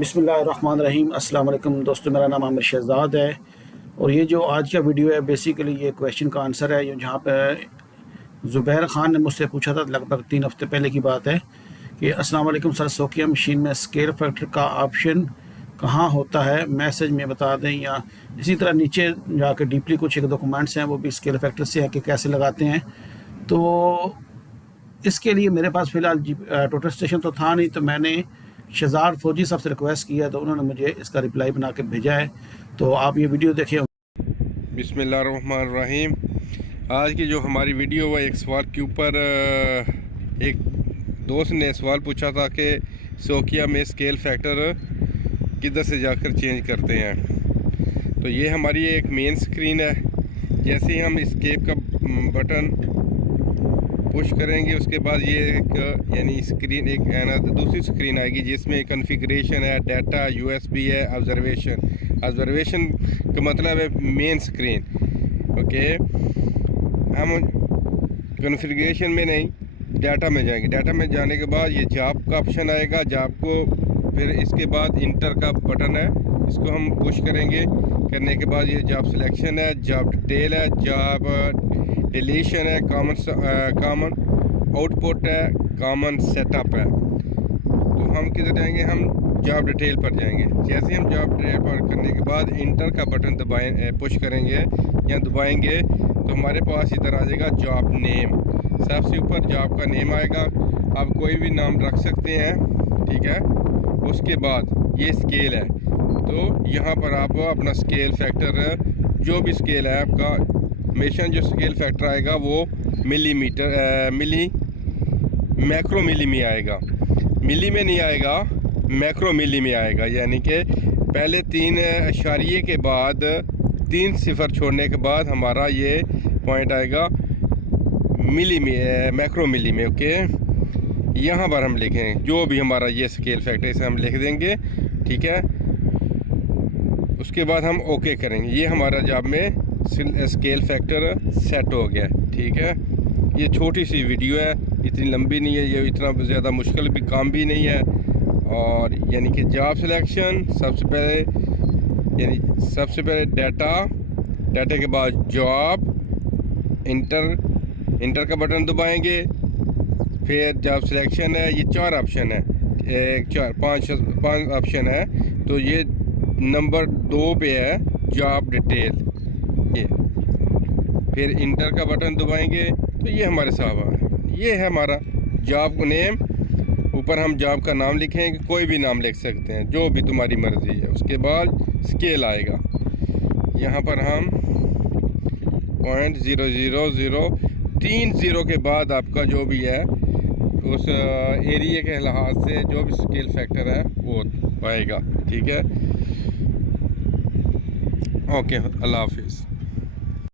बिस्मिल्लाहिर्रहमानिर्रहीम। अस्सलाम वालेकुम दोस्तों, मेरा नाम आमिर शहजाद है और ये जो आज का वीडियो है बेसिकली ये क्वेश्चन का आंसर है। जहाँ पे ज़ुबैर ख़ान ने मुझसे पूछा था, लगभग 3 हफ्ते पहले की बात है कि अस्सलाम वालेकुम सर, सोकिया मशीन में स्केल फैक्टर का ऑप्शन कहाँ होता है, मैसेज में बता दें। या इसी तरह नीचे जाकर डीपली कुछ एक डॉक्यूमेंट्स हैं वो भी स्केल फैक्टर से है कि कैसे लगाते हैं। तो इसके लिए मेरे पास फ़िलहाल टोटल स्टेशन तो था नहीं, तो मैंने शहजाद फौजी साहब से रिक्वेस्ट किया तो उन्होंने मुझे इसका रिप्लाई बना के भेजा है। तो आप ये वीडियो देखें। बिस्मिल्लाहिर्रहमानिर्रहीम। आज की जो हमारी वीडियो है एक सवाल के ऊपर, एक दोस्त ने सवाल पूछा था कि सोकिया में स्केल फैक्टर किधर से जाकर चेंज करते हैं। तो ये हमारी एक मेन स्क्रीन है। जैसे ही हम एस्केप का बटन पुश करेंगे उसके बाद ये एक यानी स्क्रीन एक दूसरी स्क्रीन आएगी जिसमें कॉन्फ़िगरेशन है, डाटा, यूएसबी है, ऑब्जर्वेशन का मतलब है मेन स्क्रीन। ओके, हम कॉन्फ़िगरेशन में नहीं डाटा में जाएंगे। डाटा में जाने के बाद ये जॉब का ऑप्शन आएगा, जॉब को फिर इसके बाद इंटर का बटन है, इसको हम पुश करेंगे। करने के बाद ये जॉब सिलेक्शन है, जॉब डिटेल है, जॉब डिलीशन है, कॉमन आउटपुट है, कॉमन सेटअप है। तो हम किधर जाएंगे? हम जॉब डिटेल पर जाएंगे। जैसे हम जॉब डिटेल पर करने के बाद इंटर का बटन दबाएं, पुश करेंगे या दबाएंगे तो हमारे पास इधर आ जाएगा जॉब नेम। सबसे ऊपर जॉब का नेम आएगा, आप कोई भी नाम रख सकते हैं, ठीक है। उसके बाद ये स्केल है, तो यहाँ पर आप अपना स्केल फैक्टर जो भी स्केल है आपका, हमेशा जो स्केल फैक्टर आएगा वो मिलीमीटर मैक्रो मिली में आएगा, मिली में नहीं आएगा, मैक्रो मिली में आएगा। यानी कि पहले 3 अशारिये के बाद 3 सिफर छोड़ने के बाद हमारा ये पॉइंट आएगा मिली में, मैक्रो मिली में। ओके, यहाँ पर हम लिखें जो भी हमारा ये स्केल फैक्टर, इसे हम लिख देंगे, ठीक है। उसके बाद हम ओके करेंगे। ये हमारा जॉब में स्केल फैक्टर सेट हो गया, ठीक है। ये छोटी सी वीडियो है, इतनी लंबी नहीं है, ये इतना ज़्यादा मुश्किल भी काम भी नहीं है। और यानी कि जॉब सिलेक्शन सबसे पहले डाटा के बाद जॉब, इंटर का बटन दबाएंगे, फिर जॉब सिलेक्शन है। ये 4 ऑप्शन है, 5 ऑप्शन है। तो ये नंबर 2 पे है जॉब डिटेल, ये फिर इंटर का बटन दबाएंगे तो ये हमारे साहब ये है हमारा जॉब नेम। ऊपर हम जॉब का नाम लिखेंगे, कोई भी नाम लिख सकते हैं, जो भी तुम्हारी मर्ज़ी है। उसके बाद स्केल आएगा, यहाँ पर हम 0.0003 के बाद आपका जो भी है उस एरिया के लिहाज से जो भी स्केल फैक्टर है वो आएगा, ठीक है। ओके, अल्लाह हाफिज़।